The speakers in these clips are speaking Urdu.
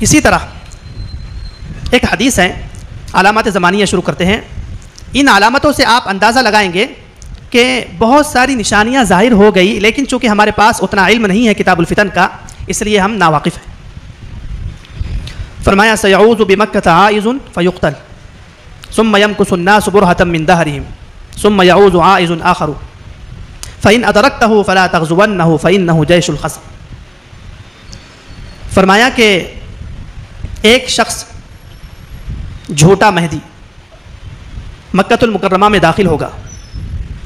اسی طرح ایک حدیث ہے، علامات زمانیہ شروع کرتے ہیں، ان علامتوں سے آپ اندازہ لگائیں گے کہ بہت ساری نشانیاں ظاہر ہو گئی، لیکن چونکہ ہمارے پاس اتنا علم نہیں ہے کتاب الفتن کا، اس لیے ہم ناواقف ہیں۔ فرمایا سیعوذ بمکۃ عائذ فیقتل ثم یمکث الناس برہۃ من دہرہم ثم یعوذ عائذ آخر فإن أدرکتہ فلا تغزونہ فإنہ جیش الخصم۔ فرمایا کہ ایک شخص جھوٹا مہدی مکۃ المکرمہ میں داخل ہوگا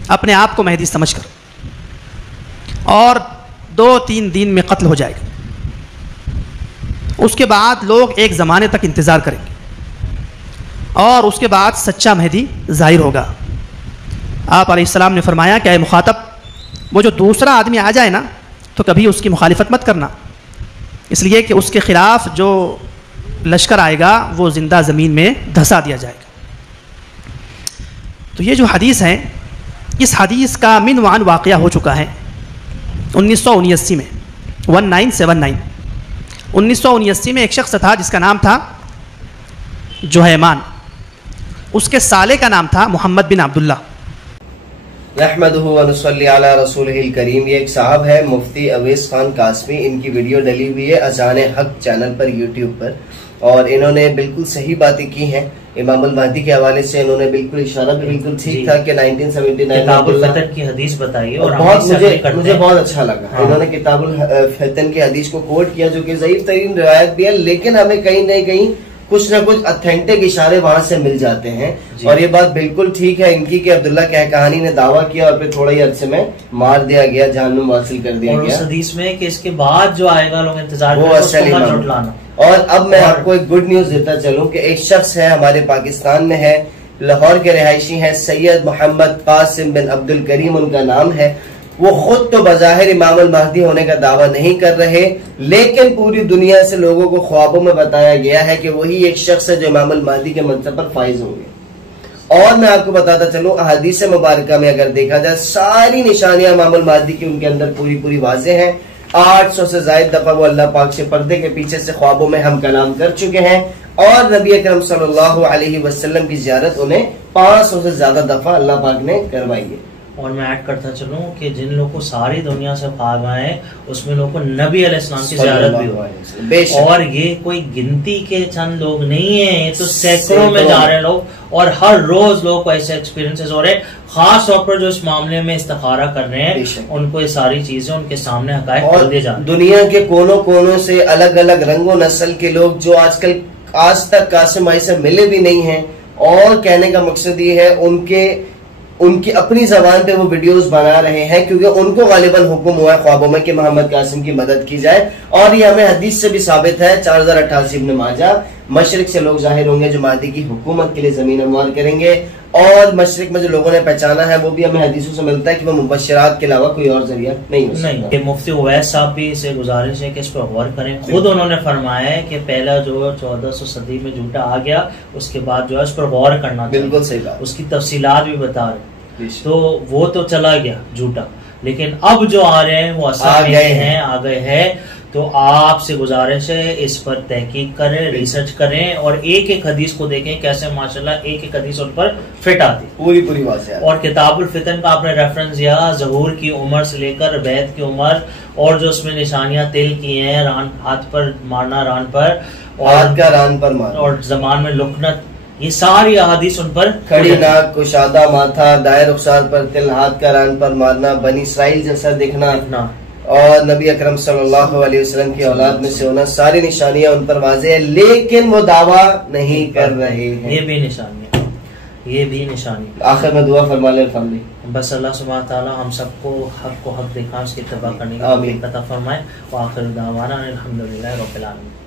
اپنے آپ کو مہدی سمجھ کر، اور 2-3 دن میں قتل ہو جائے گا۔ اس کے بعد لوگ ایک زمانے تک انتظار کریں گے اور اس کے بعد سچا مہدی ظاہر ہوگا۔ آپ علیہ السلام نے فرمایا کہ اے مخاطب، وہ جو دوسرا آدمی آ جائے نا تو کبھی اس کی مخالفت مت کرنا، اس لیے کہ اس کے خلاف جو لشکر آئے گا وہ زندہ زمین میں دھسا دیا جائے گا۔ تو یہ جو حدیث ہے، اس حدیث کا من وعن واقعہ ہو چکا ہے 1979 میں 1979 1979 میں ایک شخص تھا جس کا نام تھا جوہیمان، اس کے سالے کا نام تھا محمد بن عبداللہ۔ نحمدہ ونصلی علی رسولہ الکریم۔ یہ ایک صاحب ہے مفتی اویس خان قاسمی، ان کی ویڈیو ڈلی ہوئی ہے اذان حق چینل پر یوٹیوب پر، اور انہوں نے بالکل صحیح باتیں کی ہیں امام المہدی کے حوالے سے۔ انہوں نے بالکل اشارہ بھی بالکل ٹھیک تھا کہ 1979 کتاب الفتن کی حدیث بتائی، اور مجھے بہت اچھا لگا۔ انہوں نے کتاب الفتن کی حدیث کو کوٹ کیا جو کہ ضعیف ترین روایت بھی ہے، لیکن ہمیں کہیں نہ کہیں کچھ نہ کچھ اتھینٹک اشارے وہاں سے مل جاتے ہیں، اور یہ بات بالکل ٹھیک ہے ان کی کہ عبداللہ کہانی نے دعویٰ کیا اور پھر تھوڑا ہی عرصے میں مار دیا گیا، جہنم حاصل کر دیا گیا۔ اور اس حدیث میں کہ اس کے بعد جو آئے گا لوگ انتظار وہ اصل امام۔ اور اب میں آپ کو ایک گڈ نیوز دیتا چلوں کہ ایک شخص ہے ہمارے پاکستان میں ہے، لاہور کے رہائشی ہیں، سید محمد قاسم بن عبد الکریم ان کا نام ہے۔ وہ خود تو بظاہر امام المہدی ہونے کا دعویٰ نہیں کر رہے، لیکن پوری دنیا سے لوگوں کو خوابوں میں بتایا گیا ہے کہ وہی ایک شخص ہے جو امام المہدی کے منصب پر فائز ہوں گے۔ اور میں آپ کو بتاتا چلوں احادیث مبارکہ میں اگر دیکھا جائے ساری نشانیاں امام المہدی کی ان کے اندر پوری واضح ہیں۔ 800 سے زائد دفعہ وہ اللہ پاک سے پردے کے پیچھے سے خوابوں میں ہم کلام کر چکے ہیں، اور نبی اکرم صلی اللہ علیہ وسلم کی زیارت انہیں 500 سے زیادہ دفعہ اللہ پاک نے کروائی ہے۔ اور میں ایڈ کرتا چلوں کہ جن لوگوں کو ساری دنیا سے خواب آئے اس میں لوگوں کو نبی علیہ السلام کی زیارت بھی ہو، اور یہ کوئی گنتی کے چند لوگ نہیں ہیں، یہ تو سینکڑوں میں جا رہے ہیں لوگ، اور ہر روز لوگ کو ایسے ایکسپیرینسز ہو رہے ہیں، خاص طور پر جو اس معاملے میں استخارہ کر رہے ہیں ان کو یہ ساری چیزیں ان کے سامنے حقائق کر دیے جاتے ہیں۔ دنیا کے کونوں کونوں سے الگ الگ رنگ و نسل کے لوگ جو آج تک قاسم بھائی سے ملے بھی نہیں ہیں، اور کہنے کا مقصد یہ ہے ان کی اپنی زبان پہ وہ ویڈیوز بنا رہے ہیں، کیونکہ ان کو غالباً حکم ہوا ہے خوابوں میں کہ محمد قاسم کی مدد کی جائے، اور یہ ہمیں حدیث سے بھی ثابت ہے 4088 ابن ماجہ، مشرق سے لوگ ظاہر ہوں گے جو مہدی کی حکومت کے لیے زمین ہموار کریں گے، اور مشرق میں جو لوگوں نے پہچانا ہے وہ بھی ہمیں حدیثوں سے ملتا ہے کہ وہ مبشرات کے علاوہ کوئی اور ذریعہ نہیں ہو سکتا۔ مفتی اویس صاحب بھی اسے گزارش ہے کہ اس پر غور کریں، خود انہوں نے فرمایا ہے کہ پہلا جو 1400 صدی میں جھوٹا آ گیا اس کے بعد جو ہے اس پر غور کرنا چاہیے، بالکل صحیح بات، اس کی تفصیلات بھی بتا رہے ہیں۔ تو وہ تو چلا گیا جھوٹا، لیکن اب جو آ رہے ہیں وہ اصل میں آ گئے ہیں، تو آپ سے گزارش ہے اس پر تحقیق کریں، ریسرچ کریں، اور ایک ایک حدیث کو دیکھیں کیسے ماشاءاللہ ایک ایک حدیث ان پر فٹ آتی پوری واضح۔ اور کتاب الفتن کا آپ نے ریفرنس دیا، ظہور کی عمر سے لے کر بیعت کی عمر، اور جو اس میں نشانیاں تل کی ہیں، ہاتھ پر مارنا ران پر، ہاتھ کا ران پر مارنا، اور زمان میں لکنت، یہ ساری احادیث ان پر کھڑی ناک، کشادہ ماتھا، دائر رخسار پر تل، ہاتھ کا ران پر مارنا، بنی اسرائیل جیسا دکھنا، اور نبی اکرم صلی اللہ علیہ وسلم کی اولاد میں سے ہونا، ساری نشانیاں ان پر واضح ہے، لیکن وہ دعویٰ نہیں کر رہے ہیں۔ یہ بھی نشانی، یہ بھی نشانی۔ آخر میں دعا فرما لے الفاظ، بس اللہ سبحانہ تعالی ہم سب کو حق دکھا، اس کی اتباع کرنے کی توفیق عطا فرمائے، وآخر دعوانا الحمدللہ رب العالمین۔